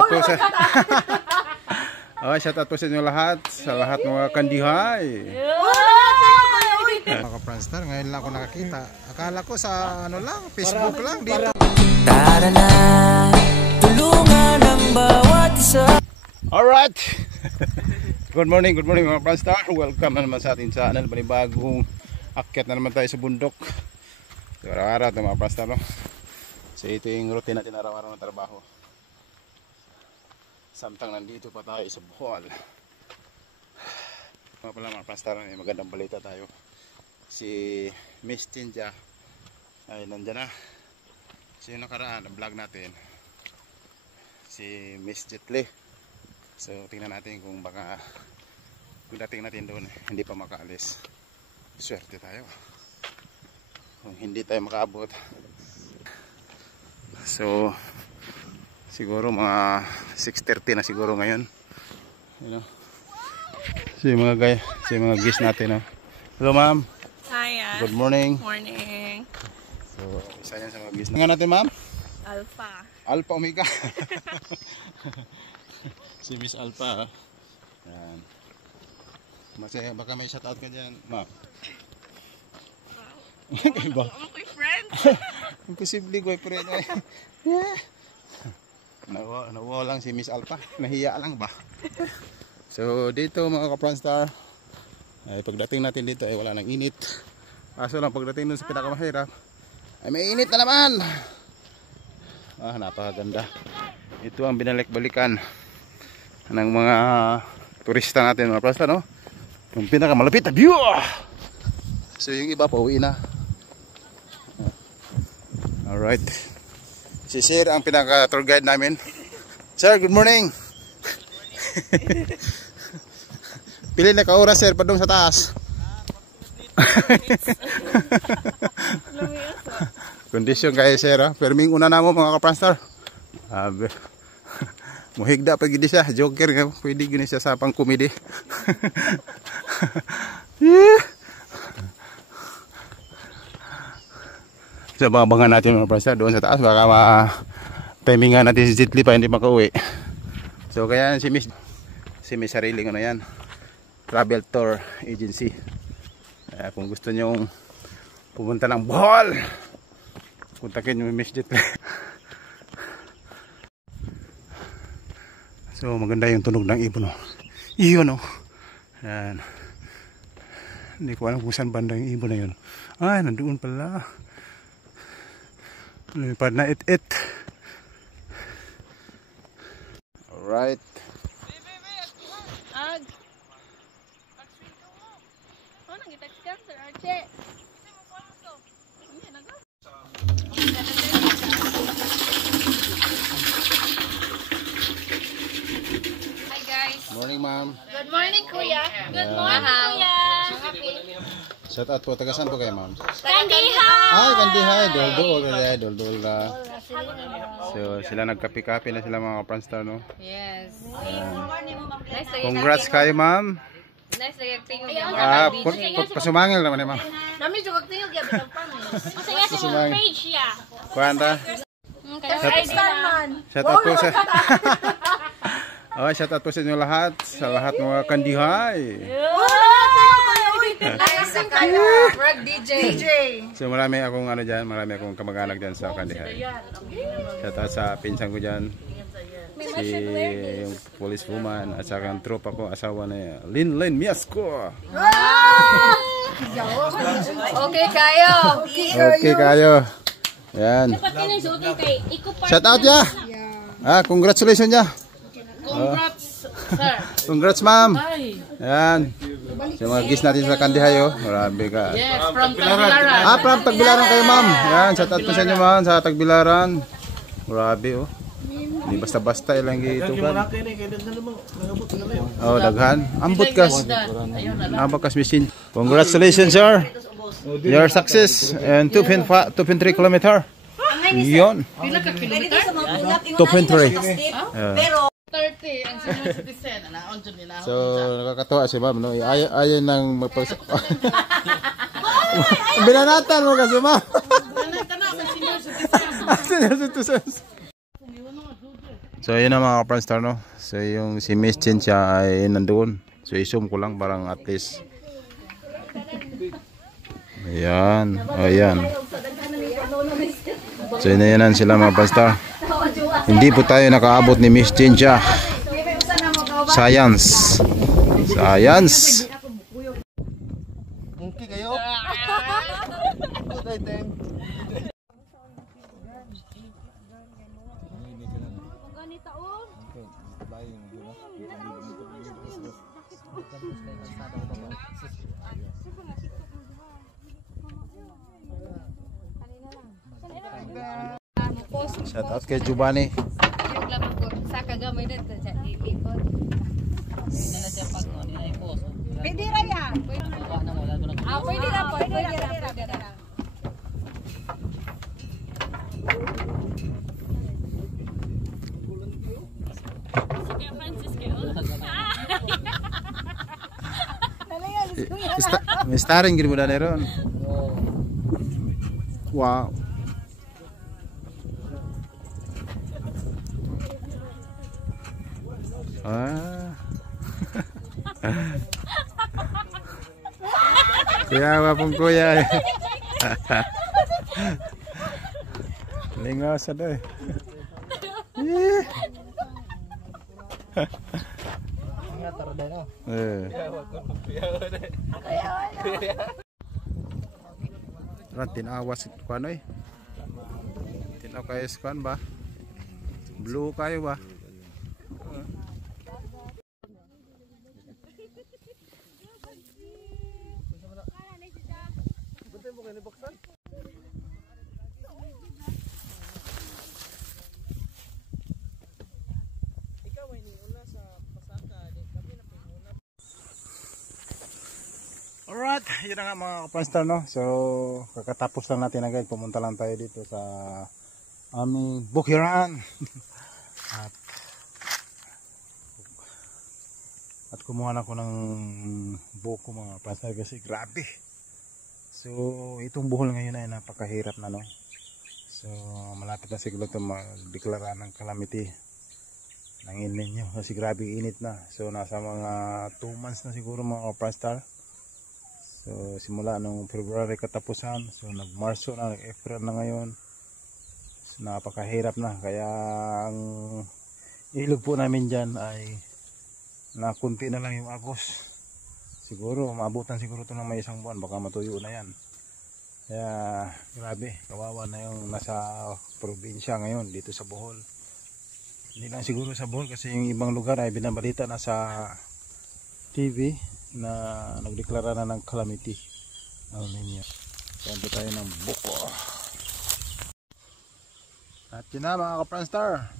out po sa shout out po sa inyo lahat, sa lahat ng mga kandihay. Mga ka-Franstar, ngayon lang ako nakakita. Akala ko sa ano lang, Facebook lang dito. Tara na, tulungan ang bawat isa. Alright. Good morning mga Franstar. Welcome na naman sa ating channel. Panibagong akyat na naman tayo sa bundok. Araw-araw ito mga Franstar, no? So ito yung routine natin araw-araw ng trabaho. Samtang nandito pa tayo sa Bohol. Mga pala mga Franstar, may magandang balita tayo. Si Miss Tinja ay nandyan na. So yung nakaraan, ang vlog natin, si Miss Jetli. So tingnan natin kung baka kung dating natin doon hindi pa makaalis. Swerte tayo. Kung hindi tayo makaabot, so siguro mga 6:30 na siguro ngayon. You know? So yung mga guests natin, no? Hello ma'am. Hi. Good morning. Morning. So isa yan sa mga guests natin ma'am. Alpha Omega. Si Miss Alpha. Yan. Masaya, baka may shoutout ka dyan ma'am. Wow. Okay, friends. Imposible boyfriend eh. Yeah. Nawa lang si Miss Alpha. Nahiya lang ba? So dito mga ka-Franstar, ay pagdating natin dito ay wala nang init. Kaso lang pagdating dun sa pinakamahirap ay may init na naman. Napakaganda. Ito ang binalik-balikan ng mga turista natin mga Franstar, no? Yung pinakamalapit na view. So yung iba pa uwi na. Alright. Si Sir ang pinaka-tour guide namin. Sir, good morning. Pili na ka-oras sir pa doon sa taas. Kondisyon kayo sir, ha? Perming una na mo mga ka-Franstar. Muhigda pag hindi siya. Joker nga. Pwede gini siya sa pang komedi. So babangan natin mga Franstar doon sa taas. Baka timingan natin si Jetli pa hindi makauwi. So kaya si Miss sariling ano yan, travel tour agency. Kung gusto nyong pumunta ng Bohol, kontakin nyo Miss Jetli. So maganda yung tunog ng ibon, no? Iyon, no? Yan. Hindi ko alam kung saan banda yung ibon na yun. Ay, nandoon pala. Lumipad na it. Alright. Ag. Oh, nag-text ka, Sir Arche. Hi guys. Morning ma'am. Good morning kuya. Good morning kuya. Shout out po, taga saan po kayo ma'am? Kandihay. Ay, Kandihay, dol-dol na. So sila nagkapi-kapi na sila mga Franstar, no? Yes. Congrats kayo ma'am. Nice like tingog. Pasumangil naman eh ma'am. Nami jugog tingog ya bitang pamis. Masaya sa page ya. Kuanta. Shout out po sa shout out po sa inyo lahat, sa lahat ng mga kandihay. DJ. So marami akong kamag-anak dyan sa Kandihay. Shout out sa pinsan ko dyan, si yung police woman at saka ang tropa ko, asawa na Linlin Miasco. Okay kayo. Yan. Shout out ya. Congratulations ya. Congrats sir. Congrats ma'am. Yan. So mga guests natin sa Kandihay, oh. Marami ka. Yes, from Tagbilaran. From Tagbilaran kayo ma'am. Yan, shout out po sa inyo ma'am sa Tagbilaran. Marami, oh. Hindi basta-basta ilang gitu kan. Oh, daghan. Ambot kas. Ambot machine. Congratulations sir. Your success and 2.3 kilometer. Yon. 2.3. Pero 30 ang senior citizen na on jud nila. So nakakatuwa si ma'am, no. Ayaw nang binanatan mo kasi ma'am. Binanatan na sa senior citizen. Senior citizen. So So yun na mga ka-Pranstar, no. So yung si Miss Chincha ay nandoon. So i-zoom ko lang parang at least. Ayan. Ayan. So yun na yan sila mga ka-Pranstar. Hindi po tayo nakaabot ni Miss Chincha. Science. Science. Mungkin kayo. Shout out kay Jubani. Sa kagamay na ito sa ilipod. Pwede ra yan. Pwede ra po. Pwede ra. May starring gini mo na ron. Wow. Ah. Kuya, wapong kuya. Lingaw sa doy. Tinawas ko ano eh. Tinaw kayo skan ba? Blue kayo ba? Alright, yun na nga mga ka-Pranstar, no? So, kakatapos lang natin agad. Pumunta lang tayo dito sa aming bukiran. at kumuha na ako ng buko mga ka-Pranstar kasi grabe. So, itong buhol ngayon ay napakahirap na, no? So, malapit na siguro ito magdeklara ng calamity ng El Nino kasi grabe init na. So, nasa mga 2 months na siguro mga ka-Pranstar. So simula nung February katapusan, so nag-Marso na, nag-April na ngayon. So, napakahirap na, kaya ang ilog po namin dyan ay nakunti na lang yung agos. Siguro maabutan siguro ito ng may 1 buwan, baka matuyo na yan. Kaya grabe, kawawa na yung nasa probinsya ngayon dito sa Bohol. Hindi lang siguro sa Bohol kasi yung ibang lugar ay binabalita na sa TV na nagdeklara na ng calamity El Nino. Saan tayo ng buko. At yun na mga ka-Pranstar.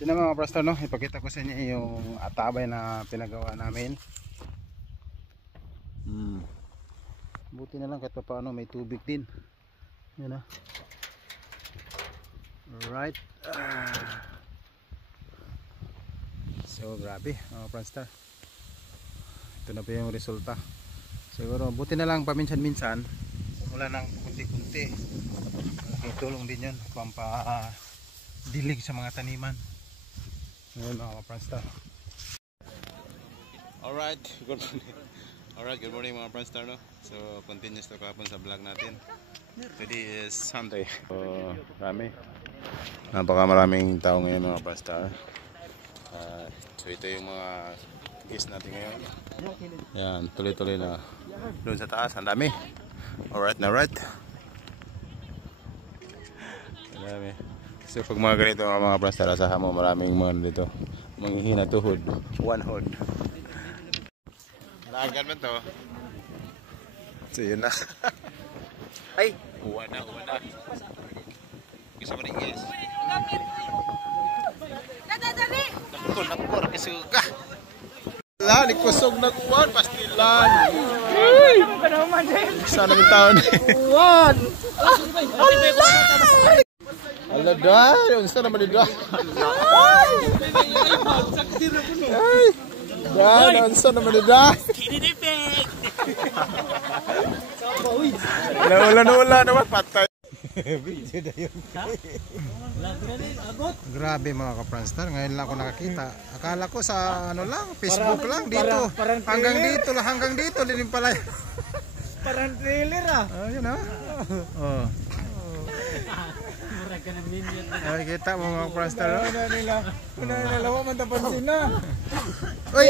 Yun na mga ka-Pranstar, no? Ipakita ko sa inyo yung atabay na pinagawa namin. Buti na lang kahit pa paano may tubig din. Yun na. Alright. So grabe mga ka-Pranstar, ito na po yung resulta. Siguro buti na lang paminsan-minsan wala nang kunti-kunti, tulong din yun pampadilig sa mga taniman. Ngayon mga ka-Pranstar. Alright, good morning. Alright, good morning mga ka-Pranstar, no? So continuous na kahapon sa vlog natin. Today is Sunday. So napakamaraming tao ngayon mga ka-Pranstar. So ito yung mga guests natin ngayon. Yan, tuloy-tuloy na doon sa taas, ang dami. Alright na right. Ang dami. So pag mga ganito mga ka-Pranstar, asahan mo maraming mga dito. Manghihina tuhod, 1 hod. Naagan mo to. So yun na. Ay! Uwan na. Gusto mo rin guys? Naku, nakisuga. Wala, likusog na kuwan, pastilan. Sana ng taon eh. Kuwan! Ala dahil, unsa naman dito? Ay! Dahil, unsa naman dito? Ulan naman patay. Grabe mga ka-Franstar, ngayon lang ako nakakita. Akala ko sa ano lang, Facebook lang dito. Hanggang dito din pala. Parang trailer ah. Ayun ah. Oh. Ay, kita mo mga ka-Franstar. Una nila lawa man tapansin na. Uy!